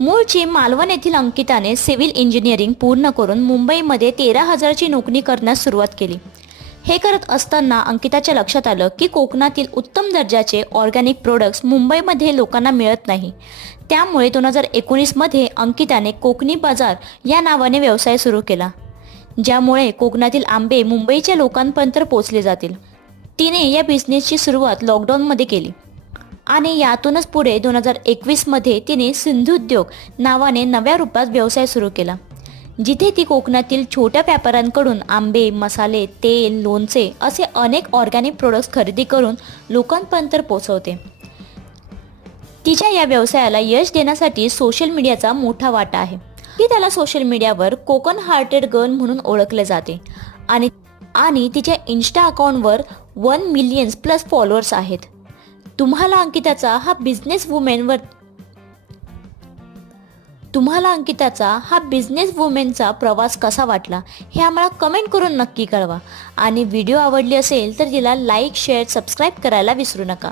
मूळची मालवण येथील अंकिताने civil engineering पूर्ण करून मुंबईमध्ये 13,000ची नोकरी करण्यास सुरुवात केली. हे करत असताना अंकिताच्या लक्षात आलं की कोकणातील उत्तम दर्जाचे ऑर्गॅनिक प्रोडक्ट्स मुंबईमध्ये लोकांना मिळत नाही. त्यामुळे 2019 मध्ये अंकिताने कोकणी बाजार या नावाने व्यवसाय सुरू केला, ज्यामुळे कोकणातील आंबे मुंबईच्या लोकांपर्यंत पोहोचले जातील. तिने या बिझनेसची सुरुवात लॉकडाऊनमध्ये केली आणि यातूनच पुढे 2021 मध्ये तिने सिंधुउद्योग नावाने नव्या रूपात व्यवसाय सुरू केला, जिथे ती कोकणातील छोट्या व्यापाऱ्यांकडून आंबे, मसाले, तेल, लोणचे असे अनेक ऑर्गॅनिक प्रोडक्ट्स खरेदी करून लोकांपर्यंत पोहोचवते. तिच्या या व्यवसायाला यश देण्यासाठी सोशल मीडियाचा मोठा वाटा आहे. ती त्याला सोशल मीडियावर कोकण हार्टेड गर्ल म्हणून ओळखले जाते आणि तिच्या इन्स्टा अकाउंटवर 1 मिलियन प्लस फॉलोअर्स आहेत. तुम्हाला अंकिताचा हा बिझनेस वुमेनचा प्रवास कसा वाटला हे आम्हाला कमेंट करून नक्की कळवा आणि व्हिडिओ आवडली असेल तर तिला लाईक, शेअर, सबस्क्राईब करायला विसरू नका.